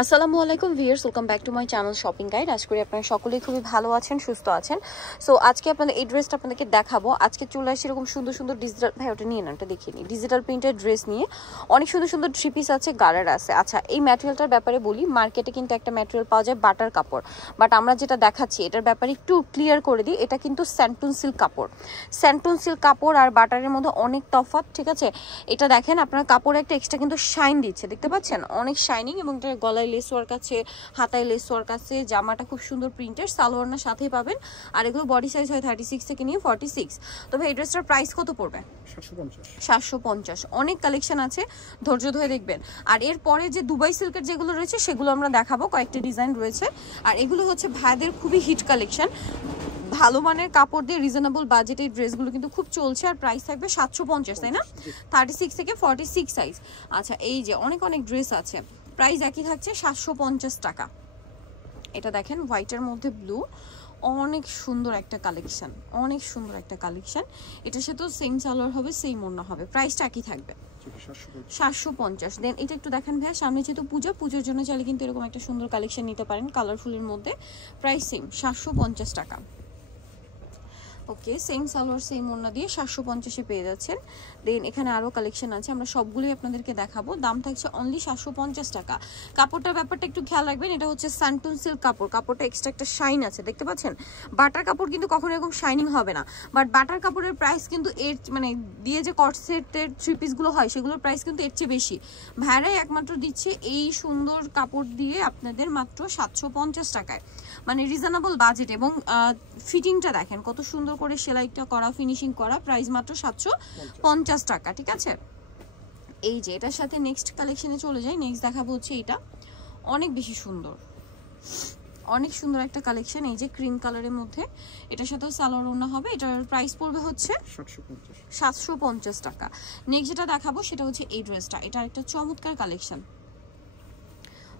আসসালামু আলাইকুম viewers, welcome back to my channel shopping guide. আশা করি আপনারা সকলেই খুবই ভালো আছেন, সুস্থ আছেন। সো আজকে আপনাদের এই ড্রেসটা আপনাদেরকে দেখাবো। আজকে চলে আসি এরকম সুন্দর সুন্দর ডিজিটাল, ভাই ওটা নিয়ে না, ওটা দেখিয়ে নিই, ডিজিটাল প্রিন্টের ড্রেস নিয়ে অনেক সুন্দর সুন্দর থ্রি পিস আছে, গারার আছে। আচ্ছা, এই ম্যাটেরিয়ালটার ব্যাপারে বলি, মার্কেটে কিন্তু একটা ম্যাটেরিয়াল পাওয়া যায় বাটার কাপড়, বাট আমরা যেটা দেখাচ্ছি এটার ব্যাপারে একটু ক্লিয়ার করে দিই, এটা কিন্তু স্যান্টুন সিল্ক কাপড়। স্যান্টুন সিল্ক কাপড় আর বাটারের মধ্যে অনেক তফাৎ, ঠিক আছে? এটা দেখেন, আপনার কাপড়ে একটা এক্সট্রা কিন্তু শাইন দিচ্ছে, দেখতে পাচ্ছেন, অনেক শাইনিং, এবং এটা গলায় লেস ওয়ার্ক আছে, হাতায় লেস ওয়ার্ক আছে। জামাটা খুব সুন্দর প্রিন্টের, সালোয়ারনার সাথেই পাবেন। আর এগুলো বডি সাইজ হয় 36 থেকে নিয়ে 46। তবে এই ড্রেসটার প্রাইস কত পড়বে? 750। অনেক কালেকশন আছে, ধৈর্য ধরে দেখবেন। আর এরপরে যে দুবাই সিল্কের যেগুলো রয়েছে সেগুলো আমরা দেখাবো, কয়েকটা ডিজাইন রয়েছে। আর এগুলো হচ্ছে ভাইদের খুবই হিট কালেকশন, ভালো মানের কাপড় দিয়ে রিজনেবল বাজেটের ড্রেসগুলো কিন্তু খুব চলছে। আর প্রাইস থাকবে 750, তাই না? 36 থেকে 46 সাইজ। আচ্ছা, এই যে অনেক অনেক ড্রেস আছে, প্রাইস একই থাকছে 750 টাকা। এটা দেখেন হোয়াইটের মধ্যে ব্লু, অনেক সুন্দর একটা কালেকশন, অনেক সুন্দর একটা কালেকশন। এটার সাথেও সেম সালোয়ার হবে, সেম ওড়না হবে, প্রাইসটা একই থাকবে 750। দেন এটা একটু দেখেন ভাইয়া, সামনে যেহেতু পুজোর জন্য চাইলে কিন্তু এরকম একটা সুন্দর কালেকশন নিতে পারেন কালারফুলের মধ্যে। প্রাইস সেম 750 টাকা। ওকে, সেম সালোয়ার সেম ওড়না দিয়ে 750-এ পেয়ে যাচ্ছেন। দেন এখানে আরও কালেকশন আছে, আমরা সবগুলোই আপনাদেরকে দেখাবো। দাম থাকছে অনলি 750 টাকা। কাপড়টার ব্যাপারটা একটু খেয়াল রাখবেন, এটা হচ্ছে স্যান্টুন সিল্ক কাপড়, কাপড়টা এক্সট্রা একটা শাইন আছে, দেখতে পাচ্ছেন? বাটার কাপড় কিন্তু কখনো এরকম শাইনিং হবে না, বাট বাটার কাপড়ের প্রাইস কিন্তু এর মানে দিয়ে যে কটসেটের থ্রি পিসগুলো হয় সেগুলোর প্রাইস কিন্তু এর চেয়ে বেশি। ভাইরাই একমাত্র দিচ্ছে এই সুন্দর কাপড় দিয়ে আপনাদের মাত্র 750 টাকায়, মানে রিজনেবল বাজেট। এবং ফিটিংটা দেখেন কত সুন্দর করে সেলাইটা করা, ফিনিশিং করা, প্রাইস মাত্র 750 টাকা, ঠিক আছে? এই যে এটার সাথে নেক্সট কালেকশনে চলে যাই। নেক্সট দেখাবো হচ্ছে এটা, অনেক বেশি সুন্দর, অনেক সুন্দর একটা কালেকশন। এই যে ক্রিম কালারের মধ্যে, এটার সাথেও সালোয়ার ওড়না হবে। এটার প্রাইস পড়বে হচ্ছে 750 টাকা। নেক্সট যেটা দেখাবো সেটা হচ্ছে এই ড্রেসটা, এটা একটা চমৎকার কালেকশন,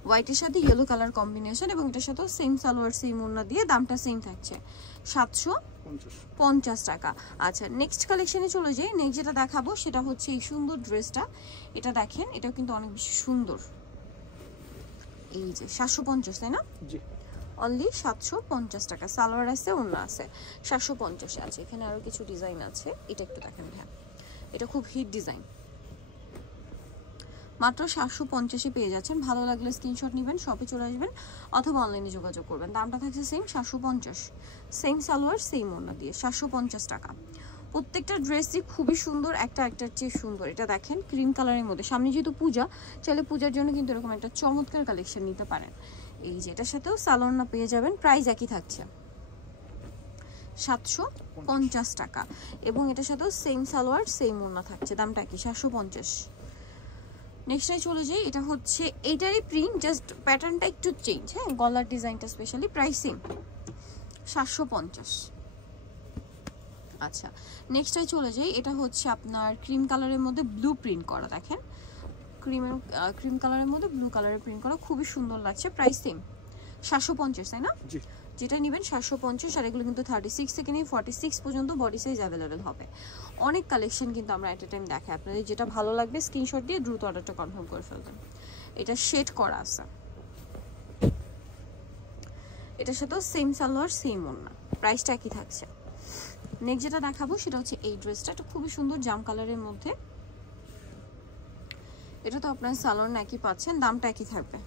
হোয়াইটের সাথে ইয়েলো কালার কম্বিনেশন, এবং এটার সাথেও সেম সালোয়ার সেম ওড়না দিয়ে দামটা সেম থাকছে 750 টাকা। আচ্ছা, নেক্সট কালেকশনে চলে যাই। নেক্সট যেটা দেখাবো সেটা হচ্ছে এই সুন্দর ড্রেসটা, এটা দেখেন, এটাও কিন্তু অনেক বেশি সুন্দর। এই যে 750, তাই না? জি, অনলি 750 টাকা। সালোয়ার আছে, ওড়না আছে, 750 আছে। এখানে আরো কিছু ডিজাইন আছে, এটা একটু দেখেন ভাই, এটা খুব হিট ডিজাইন, মাত্র 750-এ পেয়ে যাচ্ছেন। ভালো লাগলে স্ক্রিনশট নেবেন, শপে চলে আসবেন অথবা অনলাইনে যোগাযোগ করবেন। দামটা থাকছে সেম 750, সেম সালোয়ার সেম ওড়না দিয়ে 750 টাকা। প্রত্যেকটা ড্রেসই খুবই সুন্দর, একটার চেয়ে সুন্দর। এটা দেখেন ক্রিম কালারের মধ্যে, সামনে যেহেতু পূজা, চাইলে পূজার জন্য কিন্তু এরকম একটা চমৎকার কালেকশন নিতে পারেন। এই যে এটার সাথেও সালোয়ার না পেয়ে যাবেন, প্রাইস একই থাকছে 750 টাকা। এবং এটার সাথেও সেম সালোয়ার সেম ওড়না থাকছে, দামটা একই 750। নেক্সটটাই চলে যাই, এটা হচ্ছে এইটারই প্রিন্ট, জাস্ট প্যাটার্নটা একটু চেঞ্জ, হ্যাঁ, গলার ডিজাইনটা স্পেশালি, প্রাইস সেম 750। আচ্ছা, নেক্সটটাই চলে যাই, এটা হচ্ছে আপনার ক্রিম কালারের মধ্যে ব্লু প্রিন্ট করা, দেখেন ক্রিম কালারের মধ্যে ব্লু কালারের প্রিন্ট করা, খুবই সুন্দর লাগছে। প্রাইস সেম 750, তাই না? জি, যেটা নেবেন 750। আর এগুলো কিন্তু 36 থেকে নিয়ে 46 পর্যন্ত বডি সাইজ অ্যাভেলেবেল হবে। অনেক কালেকশন কিন্তু আমরা এট এ টাইম দেখাই, আপনাদের যেটা ভালো লাগবে স্ক্রিনশট দিয়ে দ্রুত অর্ডারটা কনফার্ম করে ফেলবেন। এটা শেড করা আছে, এটার সাথেও সেম সালোয়ার সেম ওড়না, প্রাইসটা একই থাকছে। নেক্সট যেটা দেখাবো সেটা হচ্ছে এই ড্রেসটা, এটা খুবই সুন্দর জাম কালারের মধ্যে। এটা তো আপনার সালোয়ার একই পাচ্ছেন, দামটা একই থাকবে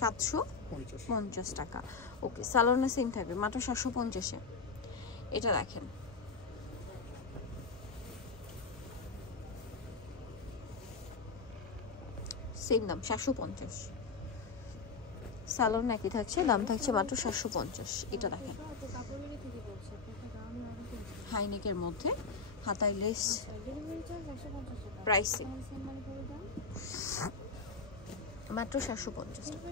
750 টাকা। ওকে, সালোয়ার না সেম থাকবে, মাত্র 750-এ। এটা দেখেন, সেম দাম 750, সালোয়ার একই থাকছে, দাম থাকছে মাত্র 750। এটা দেখেন হাইনেকের মধ্যে, হাতায় লেস, প্রাইস সেম মাত্র 750 টাকা।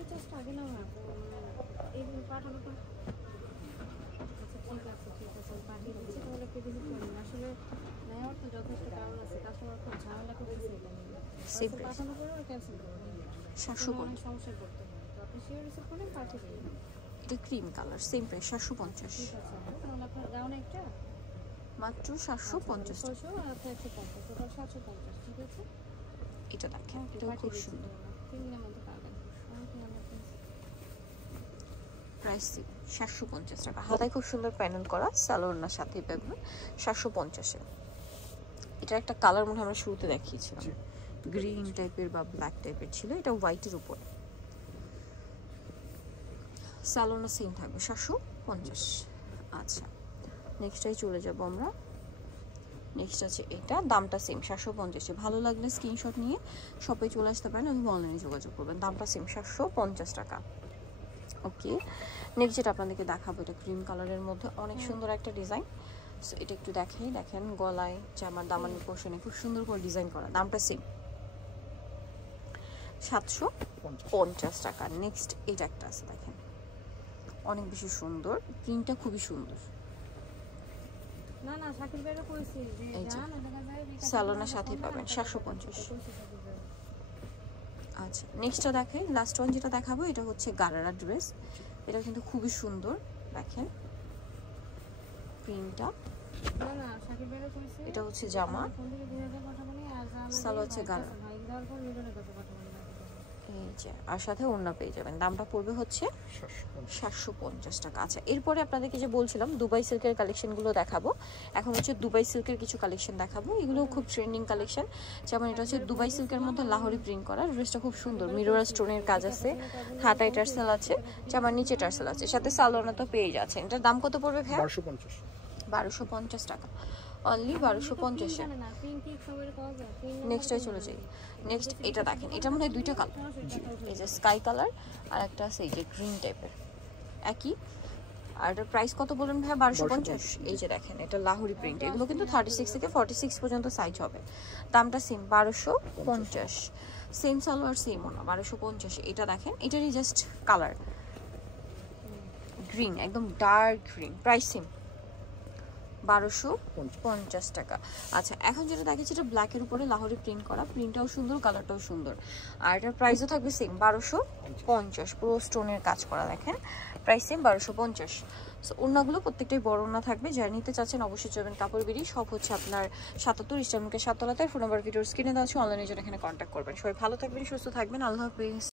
এটা ক্রিম কালার, সেম প্রাইস 750, মাত্র 750। এটা দেখেন, এটাও খুব সুন্দর, প্রাইস 750 টাকা। হাতায় খুব সুন্দর প্যানেল করা, সালোয়ারের সাথে পাবেন 750 এ। এটা একটা কালার মনে আমরা শুরুতে দেখিয়েছিলাম, গ্রিন টাইপের বা ব্ল্যাক টাইপের ছিল, এটা হোয়াইটের উপর। সালোয়ার সেম থাকবে 750। আচ্ছা, নেক্সটটাই চলে যাব আমরা। নেক্সট আছে এটা, দামটা সেম 750। ভালো লাগলে স্ক্রিনশট নিয়ে শপে চলে আসতে পারেন অথবা অনলাইনে যোগাযোগ করবেন। দামটা সেম 750 টাকা। ওকে, নেক্সট যেটা আপনাদেরকে দেখাবো, এটা ক্রিম কালারের মধ্যে অনেক সুন্দর একটা ডিজাইন। সো এটা একটু দেখেন গলায় জামার দামানের পোর্শনে খুব সুন্দর করে ডিজাইন করা। দামটা সেম 750 টাকা। নেক্সট এটা একটা আছে, দেখেন অনেক বেশি সুন্দর, প্রিন্টটা খুবই সুন্দর। সালোনার সাথে পাবেন 750। আচ্ছা, নেক্সটটা দেখেন, লাস্ট ওয়ান যেটা দেখাবো, এটা হচ্ছে গারারা ড্রেস। এটা কিন্তু খুবই সুন্দর, দেখেন প্রিন্টটা। এটা হচ্ছে জামা, সালোয়ার হচ্ছে গারারা, এই যে আর সাথে ওড়না পেয়ে যাবেন। দামটা পড়বে হচ্ছে 750 টাকা। আচ্ছা, এরপরে আপনাদেরকে যে বলছিলাম দুবাই সিল্কের কালেকশনগুলো দেখাবো। এখন হচ্ছে দুবাই সিল্কের কিছু কালেকশন দেখাবো, এগুলো খুব ট্রেন্ডিং কালেকশন। যেমন এটা হচ্ছে দুবাই সিল্কের মধ্যে লাহোরি প্রিন্ট করা, ড্রেসটা খুব সুন্দর, মিরর স্টোনের কাজ আছে, হাতায় টার্সেল আছে, জামার নিচে টার্সেল আছে, সাথে সালোয়ার তো পেয়ে যাচ্ছেন। এটার দাম কত পড়বে ভাই? 1250 টাকা, অনলি 1250 এ। নেক্সটটাই চলে যাই। নেক্সট এটা দেখেন, এটা মনে হয় দুইটা কালার, এই যে স্কাই কালার আর একটা আছে এই যে গ্রিন টাইপের, একই। আর এটার প্রাইস কত বলুন ভাই? 1250। এই যে দেখেন, এটা লাহোরি প্রিন্ট, এগুলো কিন্তু 36 থেকে 46 পর্যন্ত সাইজ হবে। দামটা সেম 1250। সেম সালোয়ার সেম ওনা, 1250। এটা দেখেন, এটারই জাস্ট কালার গ্রিন, একদম ডার্ক গ্রিন, প্রাইস সেম 1250 টাকা। আচ্ছা, এখন যেটা দেখেছি এটা ব্ল্যাকের উপরে লাহোরি প্রিন্ট করা, প্রিন্টটাও সুন্দর, কালারটাও সুন্দর, আর এটার প্রাইসও থাকবে সেম 1250। পুরো স্টোনের কাজ করা, দেখেন প্রাইস সেম 1250। সো ওড়নাগুলো প্রত্যেকটাই বড় ওড়না থাকবে। যারা নিতে চাচ্ছেন অবশ্যই যাবেন কাপড় বেরি, সব হচ্ছে আপনার 77 ইস্টার্নকে 7 তলাতে। ফোন নাম্বার ভিডিওর স্ক্রিনে দেওয়া আছে, অনলাইনে জন্য এখানে কন্ট্যাক্ট করবেন। সবাই ভালো থাকবেন, সুস্থ থাকবেন, আল্লাহ হাফেজ।